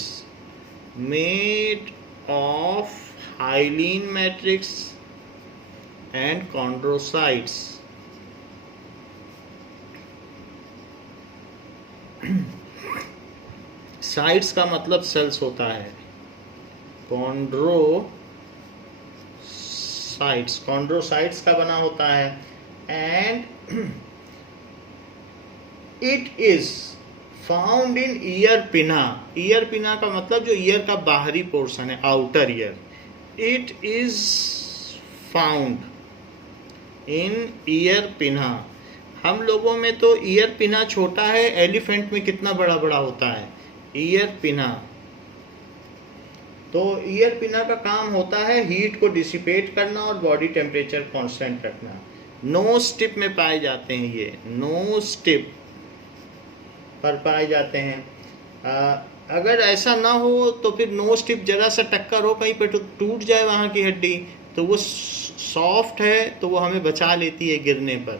made of hyaline matrix and chondrocytes. Sites का मतलब सेल्स होता है, कॉन्ड्रोसाइट्स का बना होता है। And it is found in year पिना। ईयर पिना का मतलब जो ईयर का बाहरी पोर्शन है, outer ear. It is found in year पिना। हम लोगों में तो ईयर पिना छोटा है, एलिफेंट में कितना बड़ा बड़ा होता है ईयर पिना। तो ईयर पिना का काम होता है हीट को डिसिपेट करना और बॉडी टेम्परेचर कांस्टेंट रखना। नोज टिप में पाए जाते हैं, ये नोज टिप पर पाए जाते हैं। अगर ऐसा ना हो तो फिर नोज टिप जरा सा टक्कर हो कहीं पे तो टूट जाए वहाँ की हड्डी, तो वो सॉफ्ट है तो वो हमें बचा लेती है गिरने पर।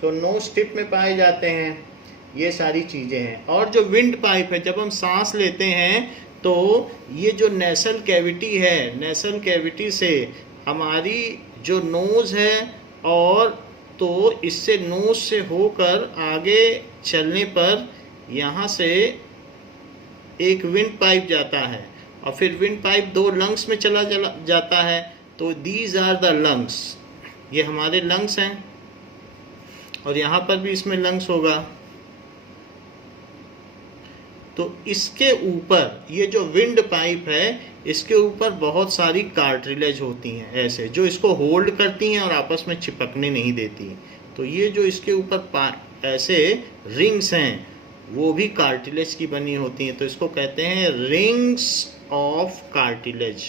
सो नोज टिप में पाए जाते हैं, ये सारी चीज़ें हैं। और जो विंड पाइप है, जब हम सांस लेते हैं तो ये जो नेसल कैविटी है, नेसल कैविटी से हमारी जो नोज़ है और तो इससे नोज से होकर आगे चलने पर यहाँ से एक विंड पाइप जाता है और फिर विंड पाइप 2 लंग्स में चला जाता है। तो दीज आर द लंग्स, ये हमारे लंग्स हैं और यहाँ पर भी इसमें लंग्स होगा। तो इसके ऊपर ये जो विंड पाइप है, इसके ऊपर बहुत सारी कार्टिलेज होती हैं ऐसे, जो इसको होल्ड करती हैं और आपस में चिपकने नहीं देती। तो ये जो इसके ऊपर ऐसे रिंग्स हैं, वो भी कार्टिलेज की बनी होती हैं। तो इसको कहते हैं रिंग्स ऑफ कार्टिलेज।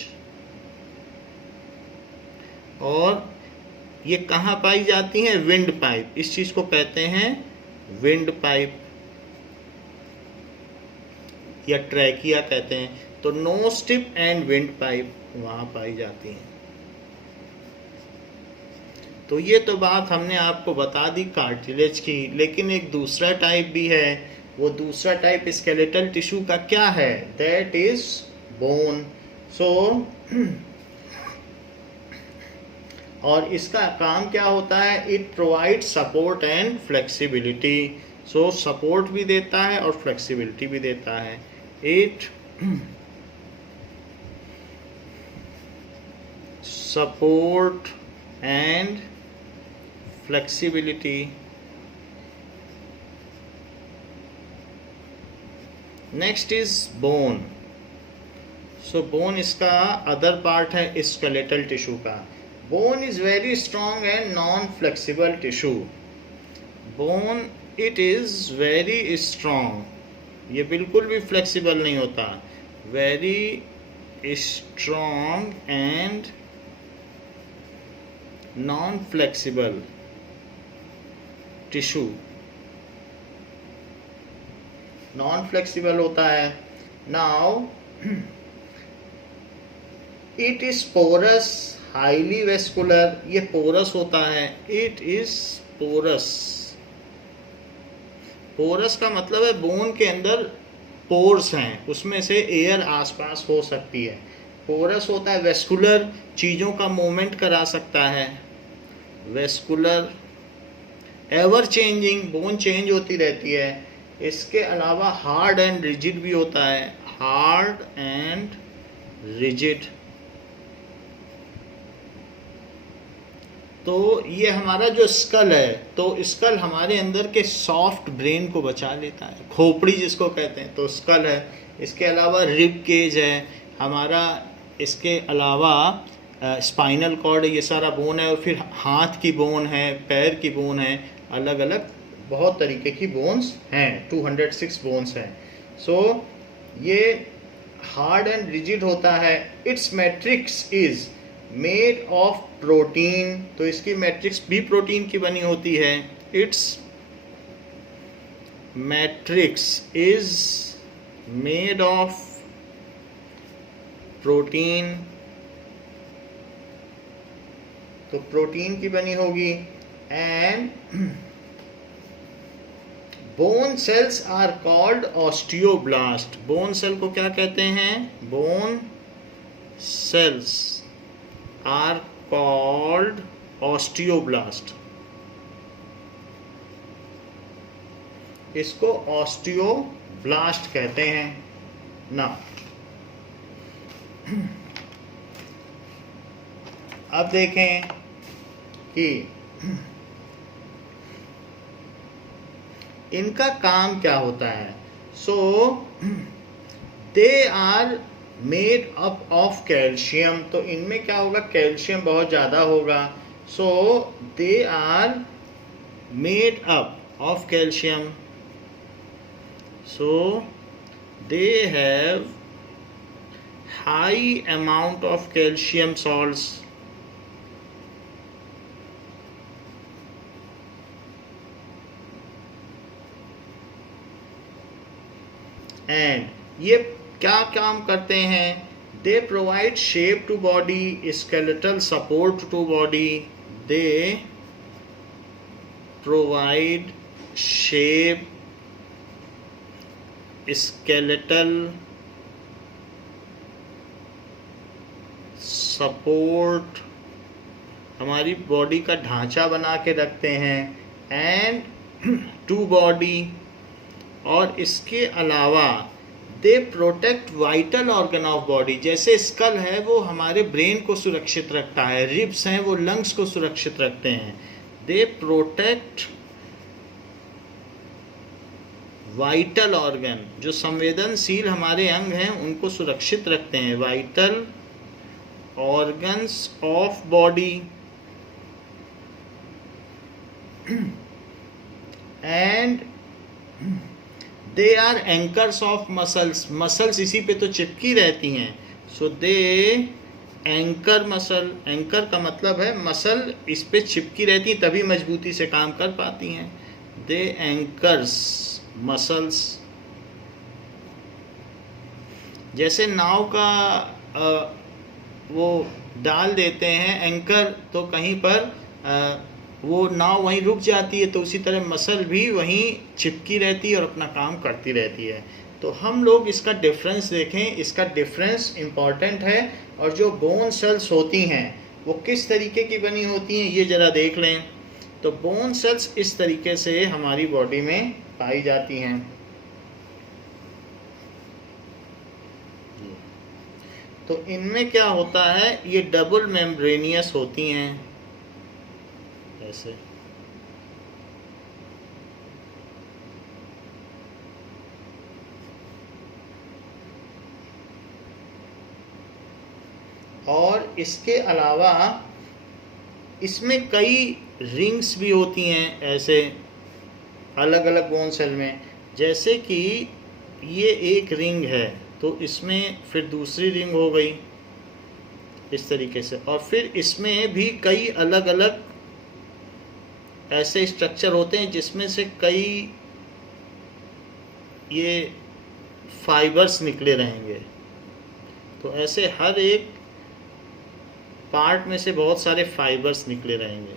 और ये कहाँ पाई जाती हैं? Wind pipe. इस चीज को कहते हैं विंड पाइप या ट्रैकिया कहते हैं। तो knows tip and wind pipe वहां पाई जाती हैं। तो ये तो बात हमने आपको बता दी कार्टिलेज की, लेकिन एक दूसरा टाइप भी है। वो दूसरा टाइप स्केलेटल टिश्यू का क्या है? That is bone. सो और इसका काम क्या होता है? It provide support and flexibility. So support भी देता है और फ्लेक्सिबिलिटी भी देता है। It support and flexibility. Next is bone. So bone इसका अदर पार्ट है स्केलेटल टिश्यू का। Bone is very strong and non flexible tissue. Bone it is very strong, ये बिल्कुल भी फ्लेक्सिबल नहीं होता। Very strong and non flexible tissue. Non flexible होता है। Now it is porous, highly vascular. ये पोरस होता है। It is porous. पोरस का मतलब है बोन के अंदर पोर्स हैं, उसमें से एयर आसपास हो सकती है। पोरस होता है वेस्कुलर, चीज़ों का मूवमेंट करा सकता है। Vascular, ever changing, bone change होती रहती है। इसके अलावा हार्ड एंड रिजिड भी होता है। Hard and rigid. तो ये हमारा जो स्कल है, तो स्कल हमारे अंदर के सॉफ्ट ब्रेन को बचा लेता है, खोपड़ी जिसको कहते हैं, तो स्कल है। इसके अलावा रिब केज है हमारा। इसके अलावा स्पाइनल कॉर्ड, ये सारा बोन है। और फिर हाथ की बोन है, पैर की बोन है, अलग अलग बहुत तरीके की बोन्स हैं। 206 बोन्स हैं। सो ये हार्ड एंड रिजिड होता है। Its matrix is made of protein. तो इसकी मैट्रिक्स भी प्रोटीन की बनी होती है। Its matrix is made of protein. तो प्रोटीन की बनी होगी। And bone cells are called osteoblast. Bone cell को क्या कहते हैं? Bone cells are called osteoblast. इसको ऑस्टियोब्लास्ट कहते हैं ना। अब देखें कि इनका काम क्या होता है। So they are made up of calcium. तो इनमें क्या होगा? कैल्शियम बहुत ज़्यादा होगा। So they are made up of calcium. So they have high amount of calcium salts. And ये क्या काम करते हैं? They provide shape to body, skeletal support to body. They provide shape, skeletal support हमारी बॉडी का ढांचा बना के रखते हैं, एंड टू बॉडी, और इसके अलावा they protect vital organ of body. जैसे स्कल है वो हमारे ब्रेन को सुरक्षित रखता है, रिब्स हैं वो लंग्स को सुरक्षित रखते हैं। दे प्रोटेक्ट वाइटल ऑर्गन, जो संवेदनशील हमारे अंग हैं उनको सुरक्षित रखते हैं, vital organs of body. And they are anchors of muscles, muscles इसी पे तो चिपकी रहती हैं, so they anchor muscle, anchor का मतलब है मसल इस पे चिपकी रहती हैं तभी मजबूती से काम कर पाती हैं। दे एंकर्स मसल्स। जैसे नाव का वो डाल देते हैं एंकर, तो कहीं पर वो नाव वहीं रुक जाती है, तो उसी तरह मसल भी वहीं चिपकी रहती है और अपना काम करती रहती है। तो हम लोग इसका डिफरेंस देखें, इसका डिफरेंस इम्पॉर्टेंट है। और जो बोन सेल्स होती हैं वो किस तरीके की बनी होती हैं ये ज़रा देख लें। तो बोन सेल्स इस तरीके से हमारी बॉडी में पाई जाती हैं। तो इनमें क्या होता है, ये डबल मेम्ब्रेनियस होती हैं ऐसे। और इसके अलावा इसमें कई रिंग्स भी होती हैं ऐसे अलग अलग बोन सेल में। जैसे कि ये एक रिंग है तो इसमें फिर दूसरी रिंग हो गई इस तरीके से, और फिर इसमें भी कई अलग अलग ऐसे स्ट्रक्चर होते हैं जिसमें से कई ये फाइबर्स निकले रहेंगे। तो ऐसे हर एक पार्ट में से बहुत सारे फाइबर्स निकले रहेंगे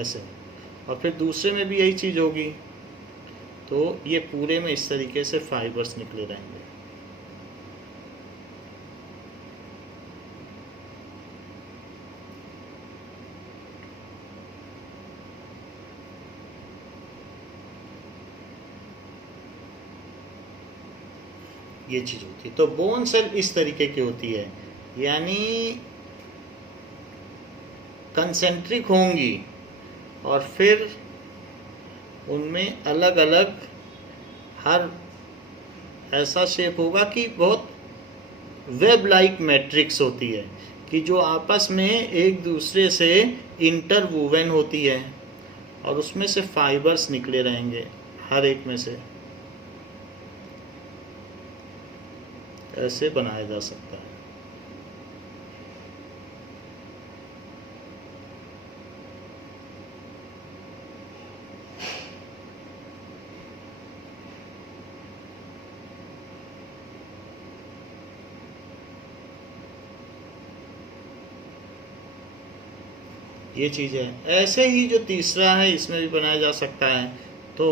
ऐसे, और फिर दूसरे में भी यही चीज़ होगी। तो ये पूरे में इस तरीके से फाइबर्स निकले रहेंगे। ये चीज़ होती है। तो बोन सेल इस तरीके की होती है, यानी कंसेंट्रिक होंगी और फिर उनमें अलग अलग हर ऐसा शेप होगा कि बहुत वेब लाइक मैट्रिक्स होती है कि जो आपस में एक दूसरे से इंटरवूवन होती है, और उसमें से फाइबर्स निकले रहेंगे हर एक में से। ऐसे बनाया जा सकता है। ये चीज़ है। ऐसे ही जो तीसरा है इसमें भी बनाया जा सकता है। तो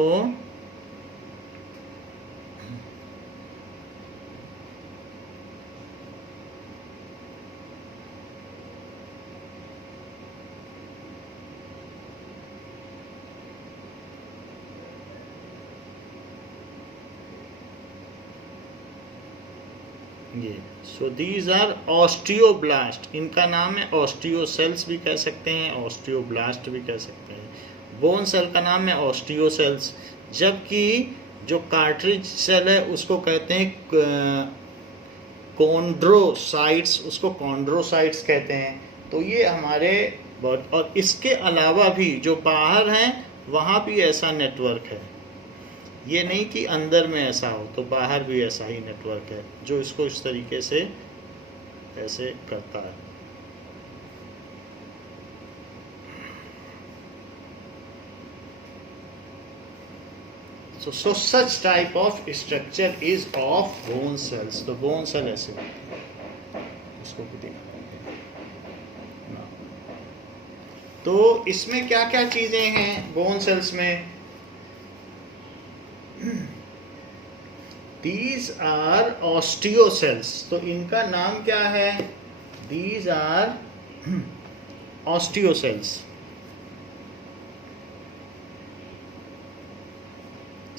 ये सो दीज आर ऑस्टियोब्लास्ट, इनका नाम है ऑस्टियोसेल्स भी कह सकते हैं, ऑस्टियोब्लास्ट भी कह सकते हैं। बोन सेल का नाम है ऑस्टियोसेल्स, जबकि जो कार्ट्रिज सेल है उसको कहते हैं कॉन्ड्रोसाइट्स, उसको कॉन्ड्रोसाइट्स कहते हैं। तो ये हमारे और इसके अलावा भी जो बाहर हैं वहाँ भी ऐसा नेटवर्क है। ये नहीं कि अंदर में ऐसा हो, तो बाहर भी ऐसा ही नेटवर्क है जो इसको इस तरीके से ऐसे करता है। So such type of structure is of bone cells. तो bone cell ऐसे होती है, इसको भी देखना। तो इसमें क्या क्या चीजें हैं bone cells में? These are osteocells. तो इनका नाम क्या है? These are osteocells,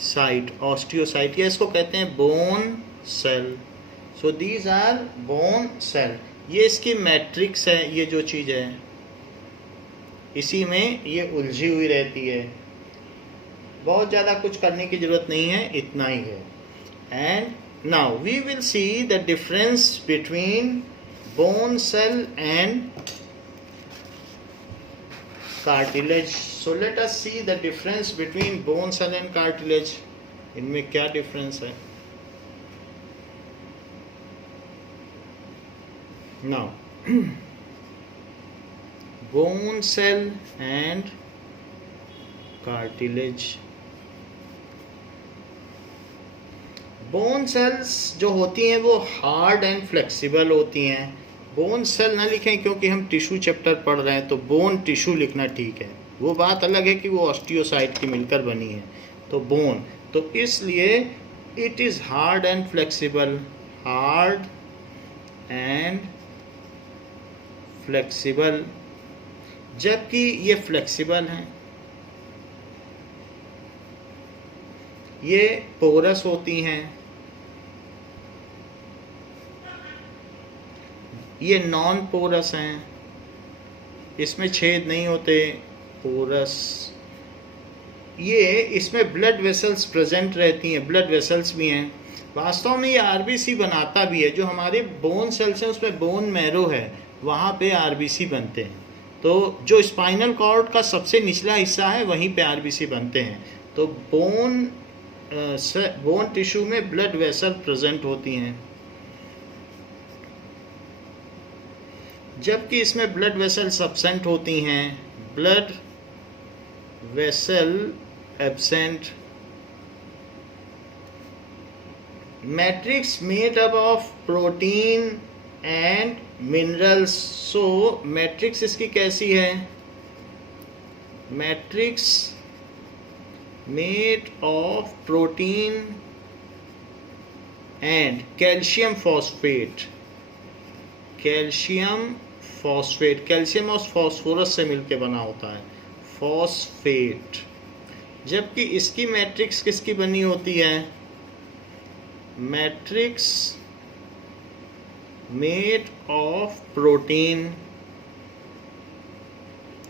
cyte, osteocyte, या इसको कहते हैं bone cell. So these are bone cell. ये इसकी मैट्रिक्स है, ये जो चीज़ है इसी में ये उलझी हुई रहती है। बहुत ज़्यादा कुछ करने की ज़रूरत नहीं है, इतना ही है। And now we will see the difference between bone cell and cartilage. So let us see the difference between bone cell and cartilage. इनमें क्या डिफरेंस है? Now bone cell and cartilage. Bone cells जो होती हैं वो हार्ड एंड फ्लेक्सिबल होती हैं। बोन सेल ना लिखें क्योंकि हम टिश्यू चैप्टर पढ़ रहे हैं, तो बोन टिश्यू लिखना ठीक है। वो बात अलग है कि वो ऑस्टियोसाइट की मिलकर बनी है, तो बोन, तो इसलिए it is hard and flexible, hard and flexible. जबकि ये फ्लेक्सिबल हैं, ये पोरस होती हैं, ये नॉन पोरस हैं, इसमें छेद नहीं होते, पोरस। ये इसमें ब्लड वेसल्स प्रेजेंट रहती हैं, ब्लड वेसल्स भी हैं। वास्तव में ये आरबीसी बनाता भी है। जो हमारे बोन सेल्स हैं उसमें बोन मैरो है, वहाँ पे आरबीसी बनते हैं। तो जो स्पाइनल कॉर्ड का सबसे निचला हिस्सा है वहीं पे आरबीसी बनते हैं। तो बोन टिश्यू में ब्लड वेसल प्रेजेंट होती हैं, जबकि इसमें ब्लड वेसल्स एब्सेंट होती हैं, blood vessel absent. Matrix made up of protein and minerals. So matrix इसकी कैसी है? Matrix made of protein and calcium phosphate, calcium phosphate, calcium और फॉस्फोरस से मिलके बना होता है, फॉस्फेट। जबकि इसकी मैट्रिक्स किसकी बनी होती है? मैट्रिक्स मेड ऑफ प्रोटीन,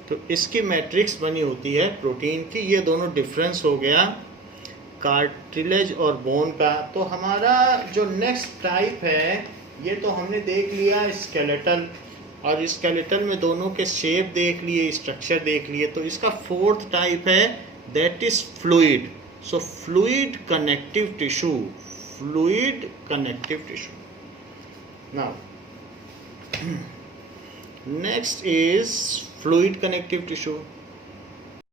तो इसकी मैट्रिक्स बनी होती है प्रोटीन की। ये दोनों डिफरेंस हो गया कार्टिलेज और बोन का। तो हमारा जो नेक्स्ट टाइप है, ये तो हमने देख लिया स्केलेटल, और स्केलेटल में दोनों के शेप देख लिए, स्ट्रक्चर देख लिए। तो इसका फोर्थ टाइप है, that is fluid. So fluid connective tissue, fluid connective tissue. Now next is fluid connective tissue.